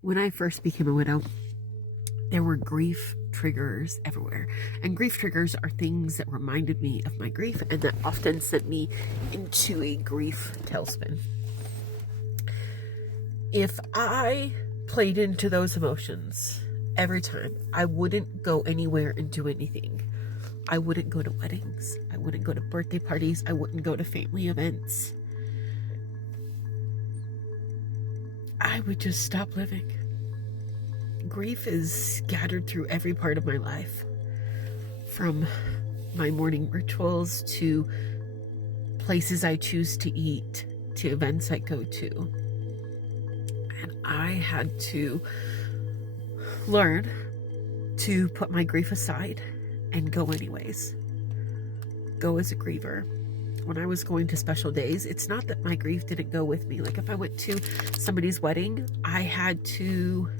When I first became a widow, there were grief triggers everywhere. And grief triggers are things that reminded me of my grief and that often sent me into a grief tailspin. If I played into those emotions every time, I wouldn't go anywhere and do anything. I wouldn't go to weddings. I wouldn't go to birthday parties. I wouldn't go to family events. I would just stop living. Grief is scattered through every part of my life, from my morning rituals to places I choose to eat to events I go to. And I had to learn to put my grief aside and go anyways. Go as a griever. When I was going to special days, it's not that my grief didn't go with me. Like if I went to somebody's wedding, I had to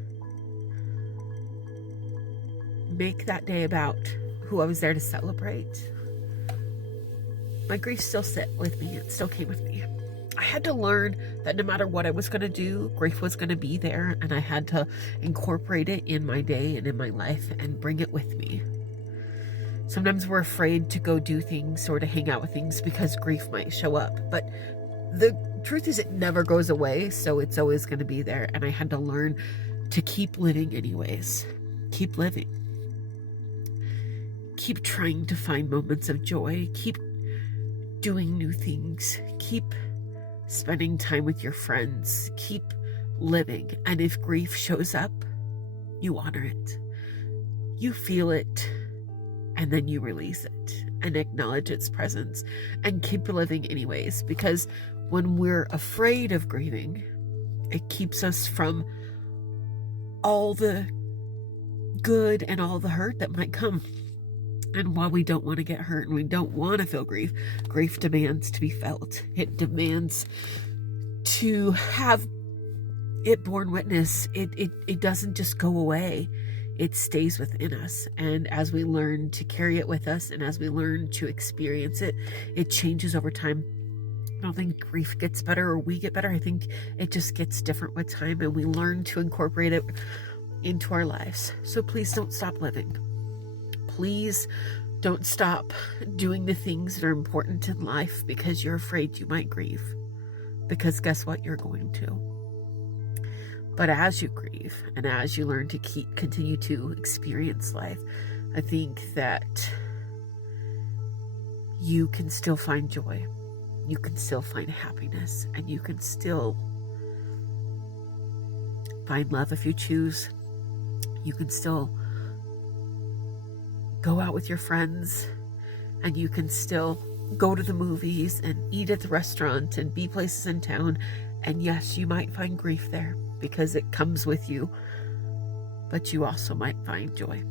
make that day about who I was there to celebrate. My grief still sit with me. It still came with me. I had to learn that no matter what I was going to do, grief was going to be there, and I had to incorporate it in my day and in my life and bring it with me. Sometimes we're afraid to go do things or to hang out with things because grief might show up, but the truth is it never goes away, so it's always going to be there, and I had to learn to keep living anyways. Keep living. Keep trying to find moments of joy. Keep doing new things. Keep spending time with your friends. Keep living. And if grief shows up, you honor it. You feel it, and then you release it and acknowledge its presence and keep living anyways. Because when we're afraid of grieving, it keeps us from all the good and all the hurt that might come. And while we don't want to get hurt and we don't want to feel grief, grief demands to be felt. It demands to have it borne witness. It doesn't just go away. It stays within us. And as we learn to carry it with us and as we learn to experience it, it changes over time. I don't think grief gets better or we get better. I think it just gets different with time and we learn to incorporate it into our lives. So please don't stop living. Please don't stop doing the things that are important in life because you're afraid you might grieve. Because guess what? You're going to. But as you grieve and as you learn to continue to experience life, I think that you can still find joy. You can still find happiness, and you can still find love if you choose. You can still go out with your friends, and you can still go to the movies and eat at the restaurant and be places in town. And yes, you might find grief there because it comes with you, but you also might find joy.